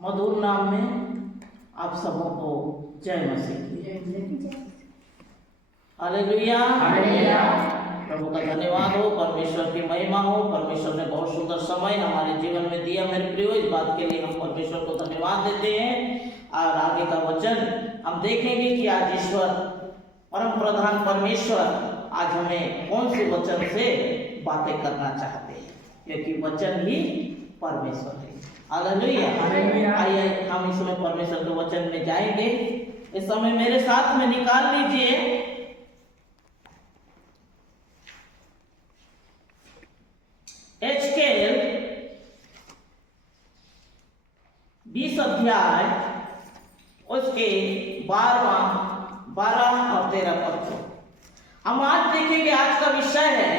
मधुर नाम में आप सबों को जय मसीह की। हालेलुया। प्रभु का धन्यवाद हो, परमेश्वर की महिमा हो। परमेश्वर ने बहुत सुंदर समय हमारे जीवन में दिया मेरे प्रियो, इस बात के लिए हम परमेश्वर को धन्यवाद देते हैं। और आगे का वचन हम देखेंगे कि आज ईश्वर परम प्रधान परमेश्वर आज हमें कौन से वचन से बातें करना चाहते हैं, क्योंकि वचन ही परमेश्वर है। हालेलुया। आइए हम इस समय परमेश्वर के वचन में जाएंगे। इस समय मेरे साथ में निकाल लीजिए एचकेल 20 अध्याय उसके 12 और 13 पद। हम आज देखेंगे, आज का विषय है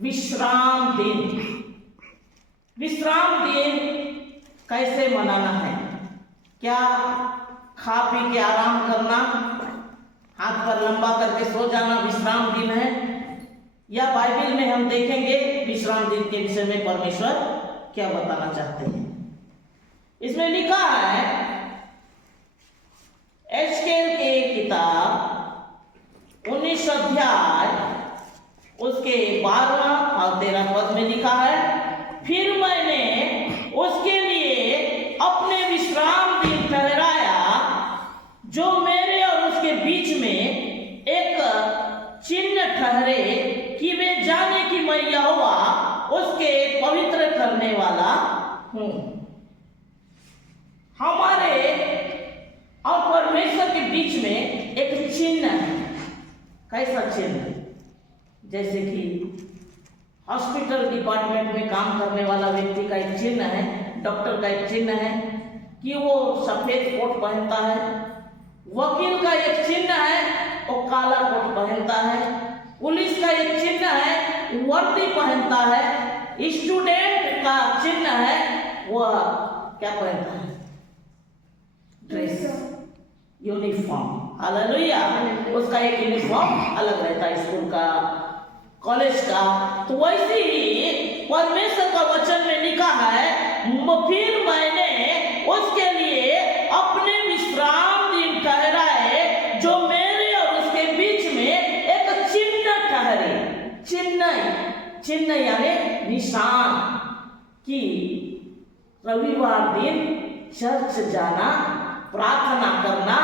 विश्राम दिन। विश्राम दिन कैसे मनाना है? क्या खा पी के आराम करना, हाथ पर लंबा करके सो जाना विश्राम दिन है? या बाइबल में हम देखेंगे विश्राम दिन के विषय में परमेश्वर क्या बताना चाहते हैं। इसमें लिखा है एचकेल के किताब 19 अध्याय उसके 12 और 13 पद में लिखा है, फिर मैंने उसके लिए अपने विश्राम दिन ठहराया जो मेरे और उसके बीच में एक चिन्ह ठहरे कि वे जाने कि मैं यहोवा उसके पवित्र करने वाला हूं। हमारे और परमेश्वर के बीच में एक चिन्ह है। कैसा चिन्ह? जैसे कि हॉस्पिटल डिपार्टमेंट में काम करने वाला व्यक्ति का एक चिन्ह है, डॉक्टर का एक चिन्ह है कि वो सफेद कोट पहनता है। वकील का एक चिन्ह है, वो काला कोट पहनता है। पुलिस का एक चिन्ह है, वर्दी पहनता है। स्टूडेंट का चिन्ह है, वह क्या पहनता है? Dress, uniform. हालेलुया। उसका एक यूनिफॉर्म अलग रहता है, स्कूल का, कॉलेज का। तो वैसे ही परमेश्वर का वचन में लिखा है, फिर मैंने उसके लिए अपने विश्राम दिन ठहराए जो मेरे और उसके बीच में एक चिन्ह ठहरे। चिन्ह यानी निशान, कि रविवार दिन चर्च जाना, प्रार्थना करना,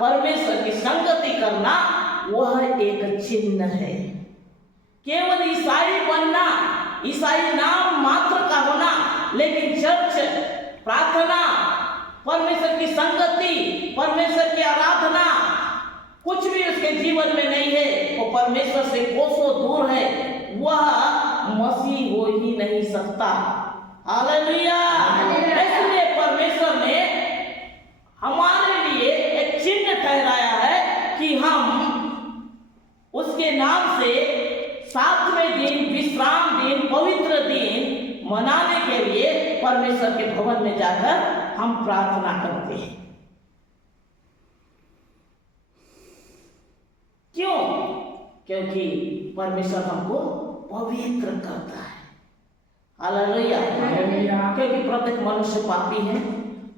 परमेश्वर की संगति करना, वह एक चिन्ह है। केवल ईसाई बनना, ईसाई नाम मात्र का होना, लेकिन चर्च, प्रार्थना, परमेश्वर की संगति, परमेश्वर की आराधना कुछ भी उसके जीवन में नहीं है, वो परमेश्वर से कोसों दूर है, वह मसीह हो ही नहीं सकता। हालेलुया। इसलिए परमेश्वर ने हमारे लिए एक चिन्ह ठहराया है कि हम उसके नाम से 7वें दिन, विश्राम दिन, पवित्र दिन मनाने के लिए परमेश्वर के भवन में जाकर हम प्रार्थना करते हैं। क्यों? क्योंकि परमेश्वर हमको पवित्र करता है। हालेलुया। क्योंकि प्रत्येक मनुष्य पापी है,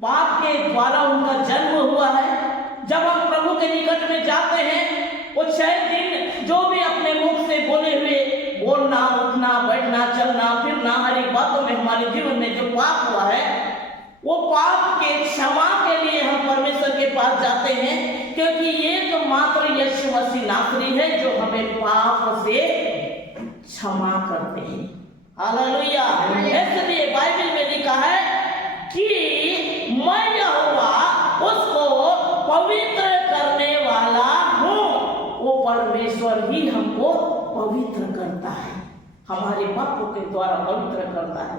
पाप के द्वारा उनका जन्म हुआ है। जब हम प्रभु के निकट में जाते हैं, वो 6 दिन जो भी अपने मुख से बोले हुए बोलना, उठना, बैठना, चलना, फिरना, हर एक बातों में हमारे जीवन में जो पाप हुआ है, वो पाप के क्षमा के लिए हम परमेश्वर के पास जाते हैं, क्योंकि एकमात्र यीशु मसीह नासरी है जो हमें पाप से क्षमा करते हैं। हालेलुया। इसलिए बाइबल में लिखा है कि मैं यहोवा उसको पवित्र करने वाला हूँ। वो परमेश्वर ही हमको पवित्र करता है, हमारे पापों के द्वारा पवित्र करता है।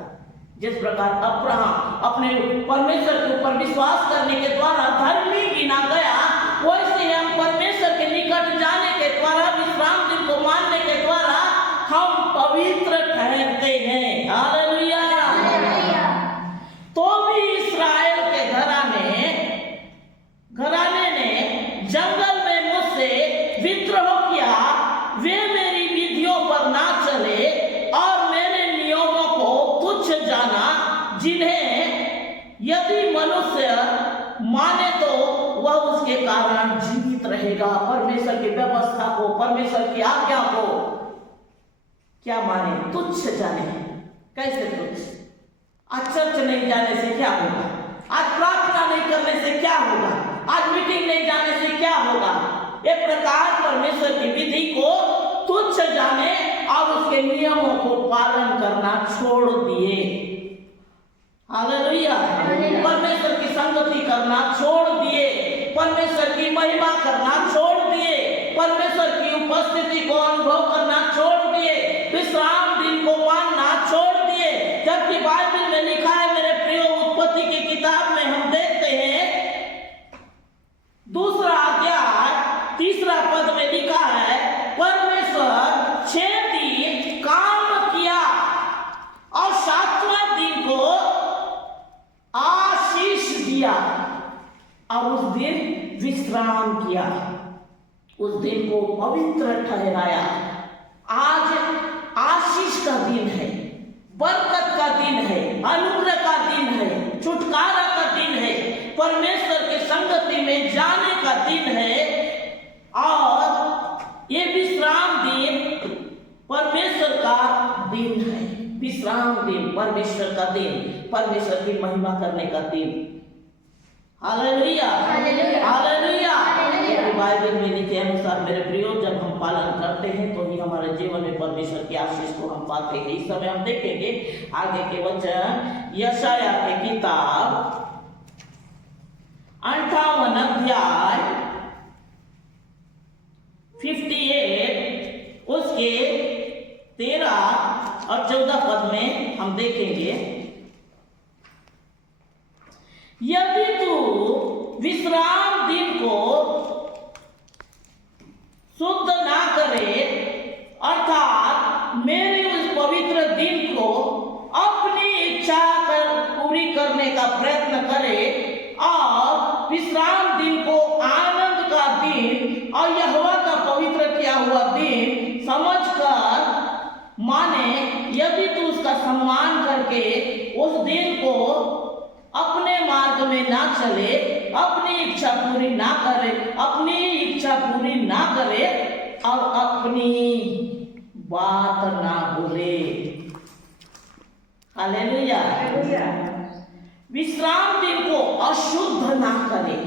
जिस प्रकार अब्राहम अपने परमेश्वर के ऊपर विश्वास करने के द्वारा धर्मी गिना गया, वैसे हम परमेश्वर के निकट जाने के द्वारा, विश्राम दिन को मानने के द्वारा हम पवित्र ठहरते हैं। हालेलुया। तो भी इस्राएल के घराने ने जंगल में मुझसे विद्रोह किया। वे मेरी विधियों पर ना चले और मेरे नियमों को तुच्छ जाना, जिन्हें यदि मनुष्य माने तो वह उसके कारण जीवित रहेगा। परमेश्वर की व्यवस्था को, परमेश्वर की आज्ञा को क्या माने? तुच्छ जाने। कैसे तुच्छ? आज चर्च नहीं जाने से क्या होगा? आज प्रार्थना नहीं करने से क्या होगा? आज मीटिंग नहीं जाने से क्या होगा? एक प्रकार परमेश्वर की विधि को तुच्छ जाने और उसके नियमों को पालन करना छोड़ दिए। हालेलुया। परमेश्वर की संगति करना छोड़ दिए, परमेश्वर की महिमा करना छोड़ दिए, परमेश्वर की उपस्थिति को अनुभव करना छोड़ दिए, विश्राम दिन को मानना छोड़ दिए। जबकि बाइबल में लिखा है मेरे प्रियो, उत्पत्ति की किताब में हम देखते हैं 2 अध्याय 3 पद में लिखा है, परमेश्वर 6 दिन काम किया और 7वां दिन को आशीष दिया और उस दिन विश्राम किया, उस दिन को पवित्र ठहराया। आज आशीष का दिन है, बरकत का दिन है, अनुग्रह का दिन है, छुटकारा का दिन है, परमेश्वर के संगति में जाने का दिन है। और ये विश्राम दिन परमेश्वर का दिन है। विश्राम दिन परमेश्वर का दिन, परमेश्वर की महिमा करने का दिन। Hallelujah, hallelujah. बाइबल में लिखे अनुसार मेरे प्रियो, जब हम पालन करते हैं तो ही हमारे जीवन में परमेश्वर की आशीष को हम पाते हैं। इस समय हम देखेंगे आगे के वचन, यशाया की किताब 58 अध्याय 58 उसके 13 और 14 पद में हम देखेंगे, यदि तू विश्राम दिन को शुद्ध ना करे, अर्थात मेरे उस पवित्र दिन को अपनी इच्छा पूरी करने का प्रयत्न करे और विश्राम दिन को आनंद का दिन और यहोवा का पवित्र किया हुआ दिन समझकर माने, यदि तू उसका सम्मान करके उस दिन को अपने मार्ग में ना चले, अपनी इच्छा पूरी ना करे, अपनी इच्छा पूरी ना करे और अपनी बात ना बोले। हालेलुया। विश्राम दिन को अशुद्ध ना करे।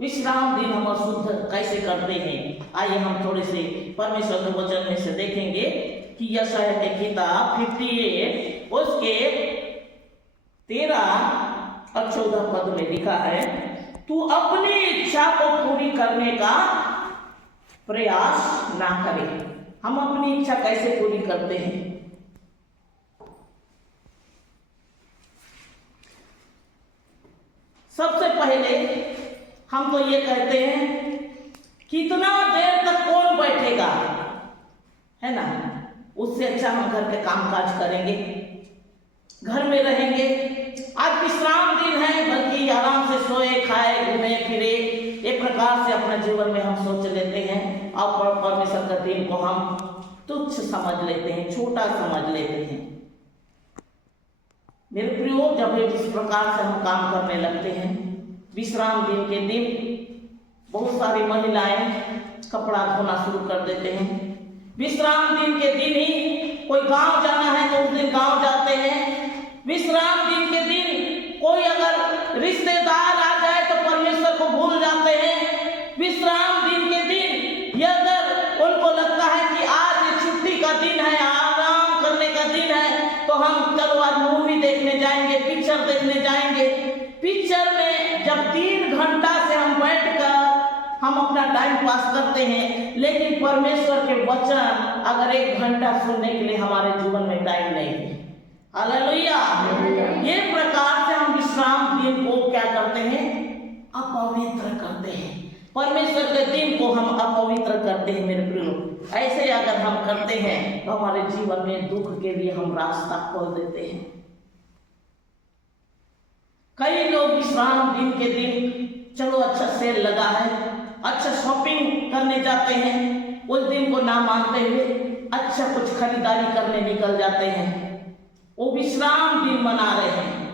विश्राम दिन हम अशुद्ध कैसे करते हैं? आइए हम थोड़े से परमेश्वर के वचन में से देखेंगे कि यशाया की किताब 58 उसके 13 और 14 पद में लिखा है, तू अपनी इच्छा को पूरी करने का प्रयास ना करे। हम अपनी इच्छा कैसे पूरी करते हैं? सबसे पहले हम तो ये कहते हैं, कितना देर तक कौन बैठेगा, है ना? उससे अच्छा हम घर के कामकाज करेंगे, घर में रहेंगे। आज विश्राम दिन है, बल्कि आराम से सोए, खाए, घूमे फिरे, एक प्रकार से अपने जीवन में हम सोच लेते हैं और परमेश्वर का दिन को हम तुच्छ समझ लेते हैं, छोटा समझ लेते हैं। मेरे प्रियो, जब इस प्रकार से हम काम करने लगते हैं, विश्राम दिन के दिन बहुत सारी महिलाएं कपड़ा धोना शुरू कर देते हैं। विश्राम दिन के दिन ही कोई गांव जाना है तो उस दिन गांव जाते हैं। विश्राम दिन के दिन कोई अगर रिश्तेदार आ जाए तो परमेश्वर को भूल जाते हैं। विश्राम दिन के दिन यह अगर उनको लगता है कि आज छुट्टी का दिन है, आराम करने का दिन है, तो हम चलो आज मूवी देखने जाएंगे, पिक्चर देखने जाएंगे। पिक्चर में जब 3 घंटा से हम बैठकर हम अपना टाइम पास करते हैं, लेकिन परमेश्वर के वचन अगर 1 घंटा सुनने के लिए हमारे जीवन में टाइम नहीं है। हालेलुया। ये प्रकार से हम विश्राम दिन को क्या करते हैं? अपवित्र करते हैं। परमेश्वर के दिन को हम अपवित्र करते हैं मेरे प्रियो। ऐसे अगर हम करते हैं तो हमारे जीवन में दुख के लिए हम रास्ता खोल देते हैं। कई लोग विश्राम दिन के दिन चलो अच्छा सेल लगा है, अच्छा शॉपिंग करने जाते हैं, उस दिन को ना मानते हुए अच्छा कुछ खरीदारी करने निकल जाते हैं। वो विश्राम दिन मना रहे हैं।